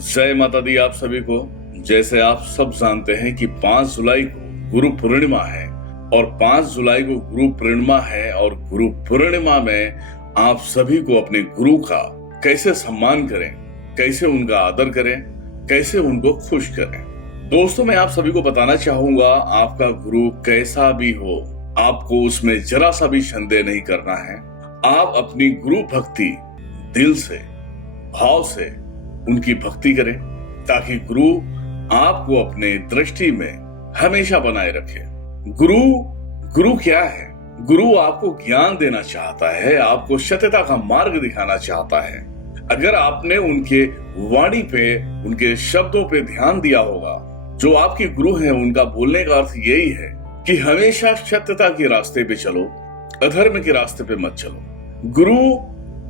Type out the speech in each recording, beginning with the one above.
जय माता दी आप सभी को। जैसे आप सब जानते हैं कि 5 जुलाई को गुरु पूर्णिमा है और 5 जुलाई को गुरु पूर्णिमा है और गुरु पूर्णिमा में आप सभी को अपने गुरु का कैसे सम्मान करें, कैसे उनका आदर करें, कैसे उनको खुश करें। दोस्तों, मैं आप सभी को बताना चाहूंगा, आपका गुरु कैसा भी हो, आपको उसमें जरा सा भी संदेह नहीं करना है। आप अपनी गुरु भक्ति दिल से, भाव से उनकी भक्ति करें ताकि गुरु आपको अपने दृष्टि में हमेशा बनाए रखे। गुरु क्या है? गुरु आपको ज्ञान देना चाहता है, आपको सत्यता का मार्ग दिखाना चाहता है। अगर आपने उनके वाणी पे, उनके शब्दों पे ध्यान दिया होगा, जो आपके गुरु हैं, उनका बोलने का अर्थ यही है कि हमेशा सत्यता के रास्ते पे चलो, अधर्म के रास्ते पे मत चलो। गुरु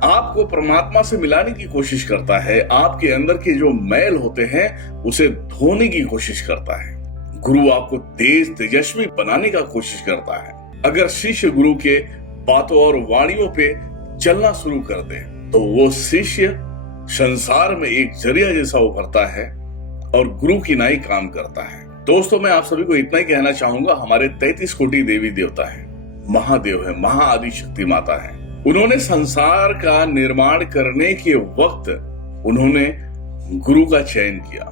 आपको परमात्मा से मिलाने की कोशिश करता है, आपके अंदर के जो मैल होते हैं उसे धोने की कोशिश करता है। गुरु आपको तेज तेजस्वी बनाने का कोशिश करता है। अगर शिष्य गुरु के बातों और वाणियों पे चलना शुरू कर दे तो वो शिष्य संसार में एक जरिया जैसा उभरता है और गुरु की नाई काम करता है। दोस्तों, मैं आप सभी को इतना ही कहना चाहूंगा, हमारे 33 कोटि देवी देवता है, महादेव है, महाआदि शक्ति माता है। उन्होंने संसार का निर्माण करने के वक्त उन्होंने गुरु का चयन किया,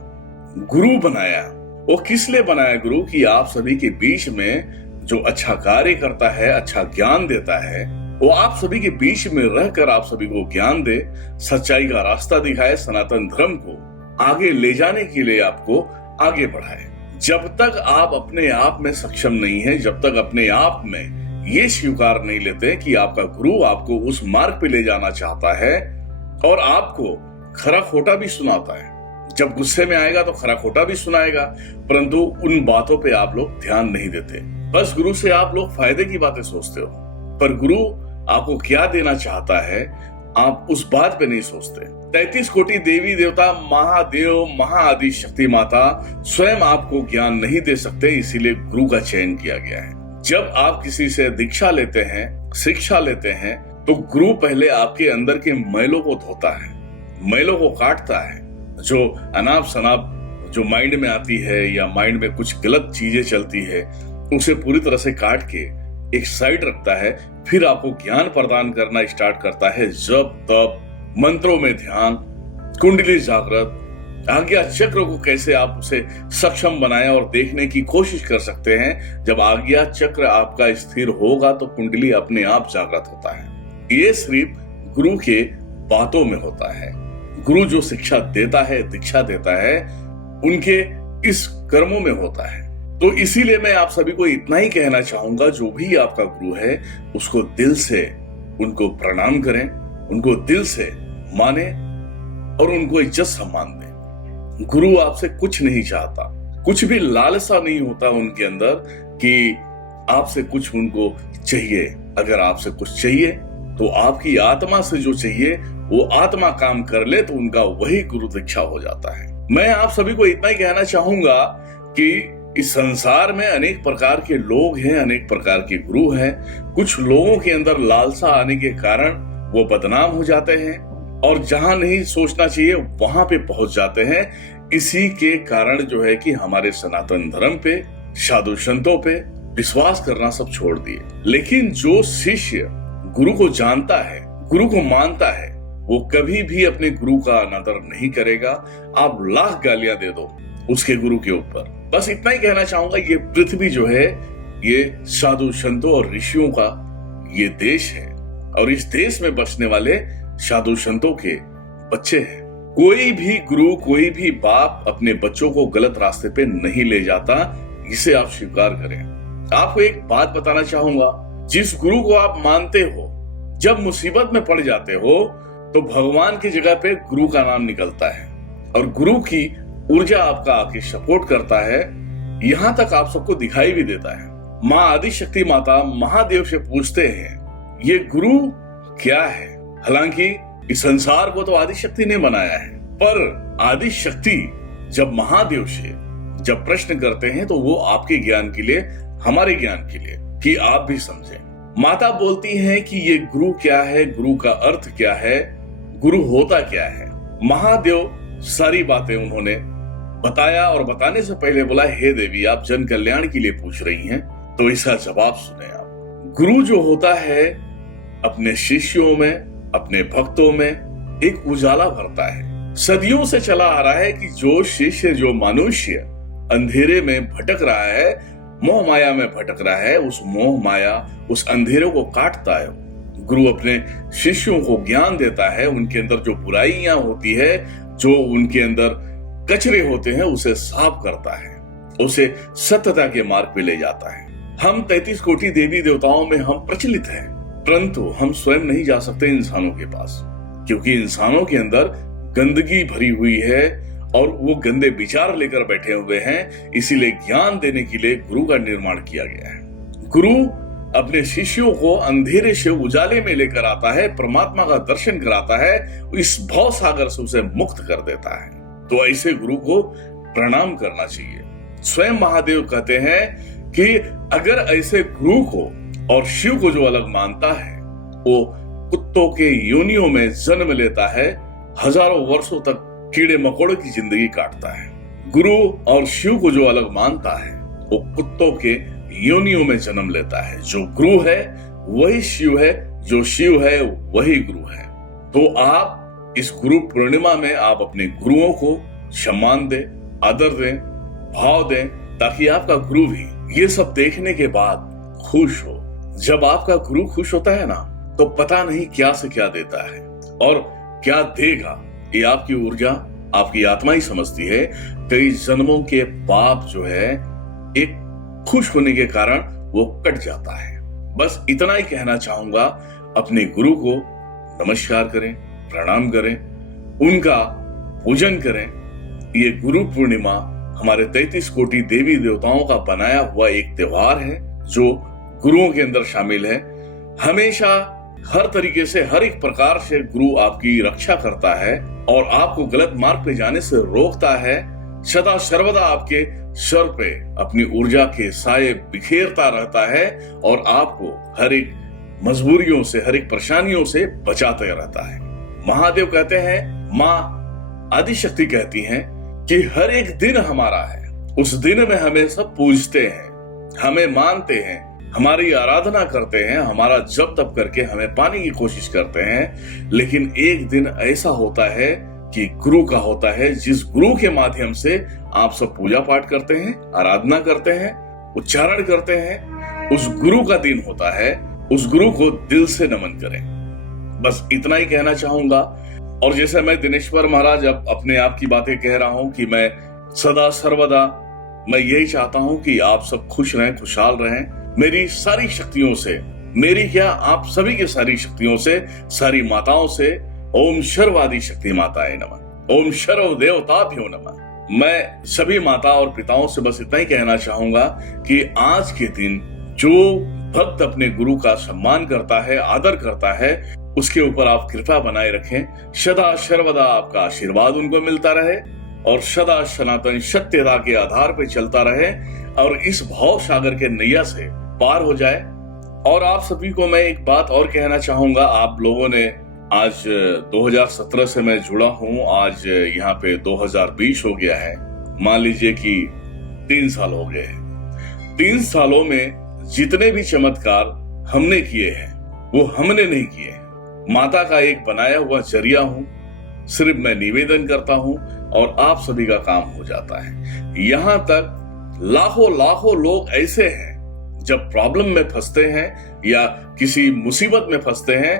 गुरु बनाया। वो किस लिए बनाया गुरु? कि आप सभी के बीच में जो अच्छा कार्य करता है, अच्छा ज्ञान देता है, वो आप सभी के बीच में रहकर आप सभी को ज्ञान दे, सच्चाई का रास्ता दिखाए, सनातन धर्म को आगे ले जाने के लिए आपको आगे बढ़ाए। जब तक आप अपने आप में सक्षम नहीं है, जब तक अपने आप में ये स्वीकार नहीं लेते कि आपका गुरु आपको उस मार्ग पे ले जाना चाहता है और आपको खरा खोटा भी सुनाता है। जब गुस्से में आएगा तो खरा खोटा भी सुनाएगा, परंतु उन बातों पे आप लोग ध्यान नहीं देते। बस गुरु से आप लोग फायदे की बातें सोचते हो, पर गुरु आपको क्या देना चाहता है आप उस बात पे नहीं सोचते। 33 कोटि देवी देवता, महादेव, महाआदि शक्ति माता स्वयं आपको ज्ञान नहीं दे सकते, इसीलिए गुरु का चयन किया गया है। जब आप किसी से दीक्षा लेते हैं, शिक्षा लेते हैं, तो गुरु पहले आपके अंदर के मैलों को धोता है, मैलों को काटता है। जो अनाप शनाप जो माइंड में आती है या माइंड में कुछ गलत चीजें चलती है, उसे पूरी तरह से काट के एक साइड रखता है। फिर आपको ज्ञान प्रदान करना स्टार्ट करता है। जब तब मंत्रों में ध्यान, कुंडली जागृत, आज्ञा चक्र को कैसे आप उसे सक्षम बनाएं और देखने की कोशिश कर सकते हैं। जब आज्ञा चक्र आपका स्थिर होगा तो कुंडली अपने आप जागृत होता है। ये सिर्फ गुरु के बातों में होता है। गुरु जो शिक्षा देता है, दीक्षा देता है, उनके इस कर्मों में होता है। तो इसीलिए मैं आप सभी को इतना ही कहना चाहूंगा, जो भी आपका गुरु है उसको दिल से उनको प्रणाम करें, उनको दिल से माने और उनको इज्जत सम्मान दें। गुरु आपसे कुछ नहीं चाहता, कुछ भी लालसा नहीं होता उनके अंदर कि आपसे कुछ उनको चाहिए। अगर आपसे कुछ चाहिए तो आपकी आत्मा से जो चाहिए वो आत्मा काम कर ले तो उनका वही गुरु दीक्षा हो जाता है। मैं आप सभी को इतना ही कहना चाहूंगा कि इस संसार में अनेक प्रकार के लोग हैं, अनेक प्रकार के गुरु हैं। कुछ लोगों के अंदर लालसा आने के कारण वो बदनाम हो जाते हैं और जहां नहीं सोचना चाहिए वहां पे पहुंच जाते हैं। इसी के कारण जो है कि हमारे सनातन धर्म पे, साधु संतों पे विश्वास करना सब छोड़ दिए। लेकिन जो शिष्य गुरु को जानता है, गुरु को मानता है, वो कभी भी अपने गुरु का अनादर नहीं करेगा। आप लाख गालियां दे दो उसके गुरु के ऊपर। बस इतना ही कहना चाहूंगा, ये पृथ्वी जो है ये साधु संतों और ऋषियों का ये देश है और इस देश में बसने वाले साधु संतों के बच्चे हैं। कोई भी गुरु, कोई भी बाप अपने बच्चों को गलत रास्ते पे नहीं ले जाता, इसे आप स्वीकार करें। आपको एक बात बताना चाहूंगा, जिस गुरु को आप मानते हो, जब मुसीबत में पड़ जाते हो तो भगवान की जगह पे गुरु का नाम निकलता है और गुरु की ऊर्जा आपका आके सपोर्ट करता है। यहां तक आप सबको दिखाई भी देता है। माँ आदि शक्ति माता महादेव से पूछते हैं ये गुरु क्या है? हालांकि इस संसार को तो आदि शक्ति ने बनाया है, पर आदि शक्ति जब महादेव से जब प्रश्न करते हैं तो वो आपके ज्ञान के लिए, हमारे ज्ञान के लिए, कि आप भी समझें। माता बोलती हैं कि ये गुरु क्या है, गुरु का अर्थ क्या है, गुरु होता क्या है। महादेव सारी बातें उन्होंने बताया और बताने से पहले बोला, हे देवी, आप जन कल्याण के लिए पूछ रही हैं, तो इसका जवाब सुने आप। गुरु जो होता है अपने शिष्यों में, अपने भक्तों में एक उजाला भरता है। सदियों से चला आ रहा है कि जो शिष्य, जो मनुष्य अंधेरे में भटक रहा है, मोह माया में भटक रहा है, उस मोह माया, उस अंधेरे को काटता है। गुरु अपने शिष्यों को ज्ञान देता है, उनके अंदर जो बुराइयां होती है, जो उनके अंदर कचरे होते हैं, उसे साफ करता है, उसे सत्यता के मार्ग पे ले जाता है। हम 33 कोटि देवी देवताओं में हम प्रचलित हैं, परंतु हम स्वयं नहीं जा सकते इंसानों के पास, क्योंकि इंसानों के अंदर गंदगी भरी हुई है और वो गंदे विचार लेकर बैठे हुए हैं। इसीलिए ज्ञान देने के लिए गुरु का निर्माण किया गया है। गुरु अपने शिष्यों को अंधेरे से उजाले में लेकर आता है, परमात्मा का दर्शन कराता है, इस भव सागर से उसे मुक्त कर देता है। तो ऐसे गुरु को प्रणाम करना चाहिए। स्वयं महादेव कहते हैं कि अगर ऐसे गुरु को और शिव को जो अलग मानता है, वो कुत्तों के योनियों में जन्म लेता है, हजारों वर्षों तक कीड़े मकोड़े की जिंदगी काटता है। गुरु और शिव को जो अलग मानता है, वो कुत्तों के योनियों में जन्म लेता है। जो गुरु है वही शिव है, जो शिव है वही गुरु है। तो आप इस गुरु पूर्णिमा में आप अपने गुरुओं को सम्मान दें, आदर दें, भाव दें, ताकि आपका गुरु भी ये सब देखने के बाद खुश हो। जब आपका गुरु खुश होता है ना, तो पता नहीं क्या से क्या देता है और क्या देगा, ये आपकी ऊर्जा, आपकी आत्मा ही समझती है। कई जन्मों के पाप जो है एक खुश होने के कारण वो कट जाता है। बस इतना ही कहना चाहूंगा, अपने गुरु को नमस्कार करें, प्रणाम करें, उनका पूजन करें। ये गुरु पूर्णिमा हमारे 33 कोटि देवी देवताओं का बनाया हुआ एक त्योहार है, जो गुरुओं के अंदर शामिल है। हमेशा हर तरीके से, हर एक प्रकार से गुरु आपकी रक्षा करता है और आपको गलत मार्ग पे जाने से रोकता है। सदा सर्वदा आपके सर पे अपनी ऊर्जा के साये बिखेरता रहता है और आपको हर एक मजबूरियों से, हर एक परेशानियों से बचाते रहता है। महादेव कहते हैं, माँ आदिशक्ति कहती हैं कि हर एक दिन हमारा है, उस दिन में हमें सब पूजते हैं, हमें मानते हैं, हमारी आराधना करते हैं, हमारा जप तप करके हमें पाने की कोशिश करते हैं। लेकिन एक दिन ऐसा होता है कि गुरु का होता है, जिस गुरु के माध्यम से आप सब पूजा पाठ करते हैं, आराधना करते हैं, उच्चारण करते हैं, उस गुरु का दिन होता है। उस गुरु को दिल से नमन करें। बस इतना ही कहना चाहूंगा। और जैसे मैं दिनेश्वर महाराज अब अपने आप की बातें कह रहा हूं कि मैं सदा सर्वदा मैं यही चाहता हूं कि आप सब खुश रहें, खुशहाल रहें। मेरी सारी शक्तियों से, मेरी क्या, आप सभी की सारी शक्तियों से, सारी माताओं से, ओम शर्वादि शक्ति माताए नमः, ओम शर्व देवताभ्यो नमः। मैं सभी माता और पिताओं से बस इतना ही कहना चाहूंगा कि आज के दिन जो भक्त अपने गुरु का सम्मान करता है, आदर करता है, उसके ऊपर आप कृपा बनाए रखें। सदा सर्वदा आपका आशीर्वाद उनको मिलता रहे और सदा सनातन सत्यता के आधार पर चलता रहे और इस भाव सागर के नैया से पार हो जाए। और आप सभी को मैं एक बात और कहना चाहूंगा। आप लोगों ने आज 2017 से मैं जुड़ा हूं, आज यहाँ पे 2020 हो गया है। मान लीजिए कि 3 साल हो गए हैं। 3 सालों में जितने भी चमत्कार हमने किए हैं, वो हमने नहीं किए। माता का एक बनाया हुआ जरिया हूं, सिर्फ मैं निवेदन करता हूं और आप सभी का काम हो जाता है। यहां तक लाखों लाखों लोग ऐसे हैं, जब प्रॉब्लम में फंसते हैं या किसी मुसीबत में फंसते हैं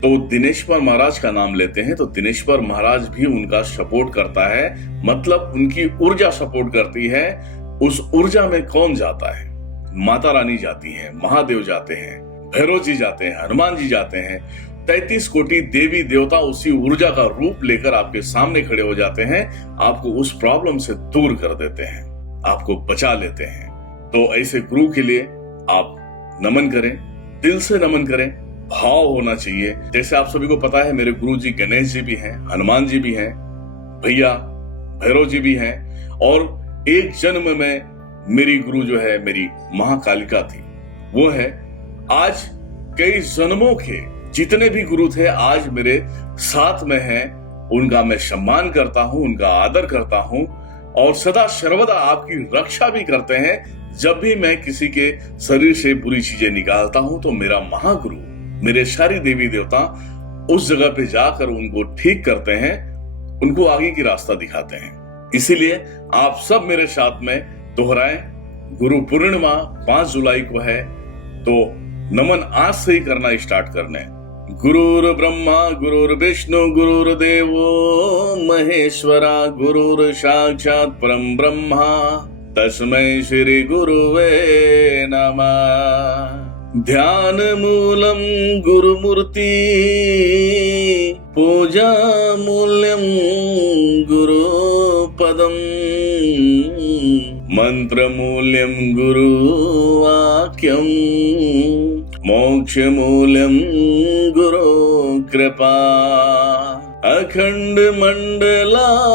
तो दिनेश्वर महाराज का नाम लेते हैं, तो दिनेश्वर महाराज भी उनका सपोर्ट करता है। मतलब उनकी ऊर्जा सपोर्ट करती है। उस ऊर्जा में कौन जाता है? माता रानी जाती है, महादेव जाते हैं, भैरव जी जाते हैं, हनुमान जी जाते हैं। 33 कोटि देवी देवता उसी ऊर्जा का रूप लेकर आपके सामने खड़े हो जाते हैं, आपको उस प्रॉब्लम से दूर कर देते हैं, आपको बचा लेते हैं। तो ऐसे गुरु के लिए आप नमन करें, दिल से नमन करें, भाव होना चाहिए। जैसे आप सभी को पता है, मेरे गुरु जी गणेश जी भी हैं, हनुमान जी भी हैं, भैया भैरव जी भी हैं, और एक जन्म में मेरी गुरु जो है मेरी महाकालिका थी, वो है। आज कई जन्मों के जितने भी गुरु थे आज मेरे साथ में हैं, उनका मैं सम्मान करता हूँ, उनका आदर करता हूँ और सदा सर्वदा आपकी रक्षा भी करते हैं। जब भी मैं किसी के शरीर से बुरी चीजें निकालता हूँ तो मेरा महागुरु, मेरे सारे देवी देवता उस जगह पे जाकर उनको ठीक करते हैं, उनको आगे की रास्ता दिखाते हैं। इसीलिए आप सब मेरे साथ में दोहराएं, गुरु पूर्णिमा 5 जुलाई को है तो नमन आज से ही करना स्टार्ट करने। गुरुर ब्रह्मा गुरुर्विष्णु गुरुर्देवो महेश्वरा गुरुर साक्षात परम ब्रह्मा तस्मै श्री गुरुवे नमः। ध्यान मूलम गुरुमूर्ति पूजा मूल्यम गुरुपदम मंत्र मूल्यम गुरुवाक्यम मोक्ष मूल्यम गुरु कृपा। अखंड मंडलाकारं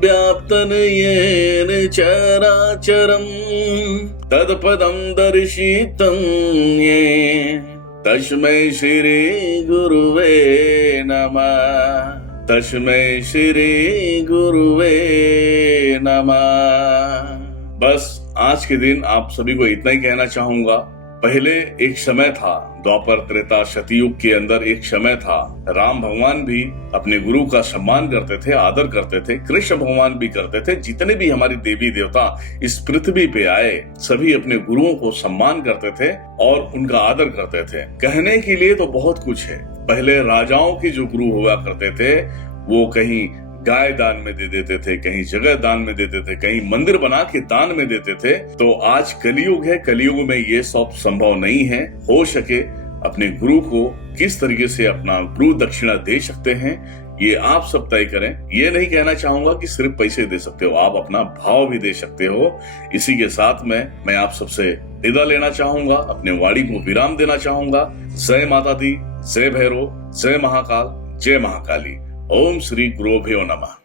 व्याप्तं येन चराचरं तत्पदं दर्शितं येन तस्मै श्री गुरुवे नमः। तस्मै श्री गुरुवे नमः। बस आज के दिन आप सभी को इतना ही कहना चाहूंगा। पहले एक समय था, द्वापर त्रेता सतयुग के अंदर एक समय था, राम भगवान भी अपने गुरु का सम्मान करते थे, आदर करते थे, कृष्ण भगवान भी करते थे। जितने भी हमारी देवी देवता इस पृथ्वी पे आए सभी अपने गुरुओं को सम्मान करते थे और उनका आदर करते थे। कहने के लिए तो बहुत कुछ है। पहले राजाओं के जो गुरु हुआ करते थे वो कहीं गाय दान में दे देते थे, कहीं जगह दान में देते थे, कहीं मंदिर बना के दान में देते थे। तो आज कलयुग है, कलयुग में ये सब संभव नहीं है। हो सके अपने गुरु को किस तरीके से अपना गुरु दक्षिणा दे सकते हैं ये आप सब तय करें। ये नहीं कहना चाहूंगा कि सिर्फ पैसे दे सकते हो, आप अपना भाव भी दे सकते हो। इसी के साथ में मैं आप सबसे विदा लेना चाहूंगा, अपने वाणी को विराम देना चाहूंगा। जय माता दी, जय भैरव, जय महाकाल, जय महाकाली। ओम श्री गुरुभ्यो नमः।